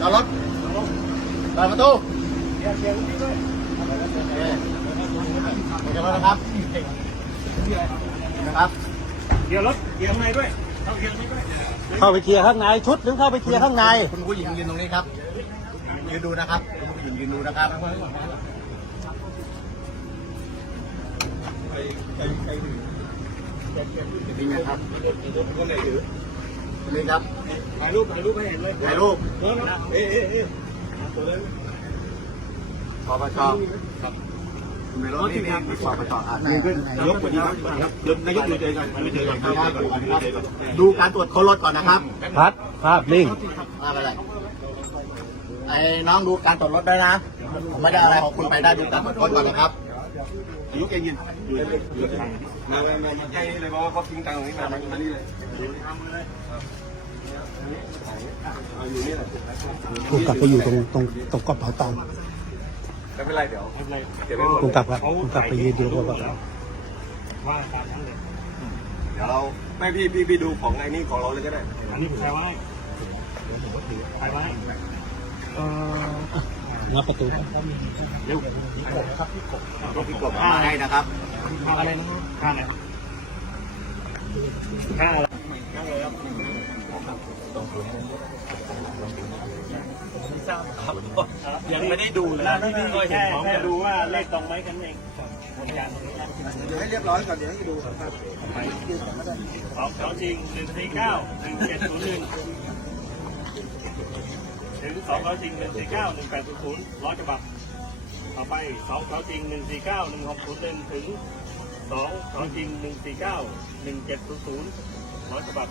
จอดรถเปิดประตูเดี๋ยวรถเดี๋ยวรถไหวงเนด้วยเข้าไปเคลียร์ข้างในชุดหรือเข้าไปเคลียร์ข้างในคุณผู้หญิงยืนตรงนี้ครับยืนดูนะครับคุณผู้หญิงยืนดูนะครับใครใคร นี่นะครับนี่ครับถ่ายรูปถ่ายรูปให้เห็นเลยถ่ายรูปเออเอ๊ะเอ๊ะเอ๊ะตัวเลยปปชคุณในรถนี่นี่มีปปชอะยืนขึ้นนายกสวัสดีครับครับเริ่มนายกดูใจกันไม่เจอกันครับดูการตรวจค้นรถก่อนนะครับพัดภาพนิ่งมาอะไรไอ้น้องดูการตรวจรถด้วยนะผมไม่ได้อะไรของคุณไปได้ดูการตรวจค้นก่อนนะครับนายกใจเย็น อยู่เลยอยู่เลยมามามาใกล้นี่เลยเพราะว่าเขาทิ้งตังค์ตรงนี้มามานี่เลยอยู่นี่แหละผมกลับไปอยู่ตรงตรงตรงกระเป๋าตังค์ไม่เป็นไรเดี๋ยวไม่เป็นไรเดี๋ยวไม่หมดผมกลับครับผมกลับไปยืนอยู่ตรงกระเป๋าตังค์ว่าตามนั้นเลยเดี๋ยวเราไม่พี่พี่พี่ดูของไอ้นี่ของเราเลยก็ได้ อันนี้ผมใช้ไว้ใช้ไว้เอ่องับประตูเร็วครับพี่กบรถพี่กบมาให้นะครับ ค่าอะไรนะค่าอะไรค่าอะไรค่าอะไรครับยังไม่ได้ดูเลยที่นี่ก็เห็นของแค่ดูว่าเลขตรงไหมกันเองเดี๋ยวให้เรียบร้อยก่อนเดี๋ยวให้ดูสองสองจริงหนึ่งสี่เก้าหนึ่งเจ็ดศูนย์หนึ่งถึงสองสองจริงหนึ่งสี่เก้าหนึ่งแปดศูนย์ศูนย์ร้อยฉบับ ไปสองสองจริงหนึ่งสี่เก้าหนึ่งหกศูนย์หนึ่งถึงสองสองจริงหนึ่งสี่เก้าหนึ่งเจ็ดศูนย์ศูนย์ร้อยฉบับ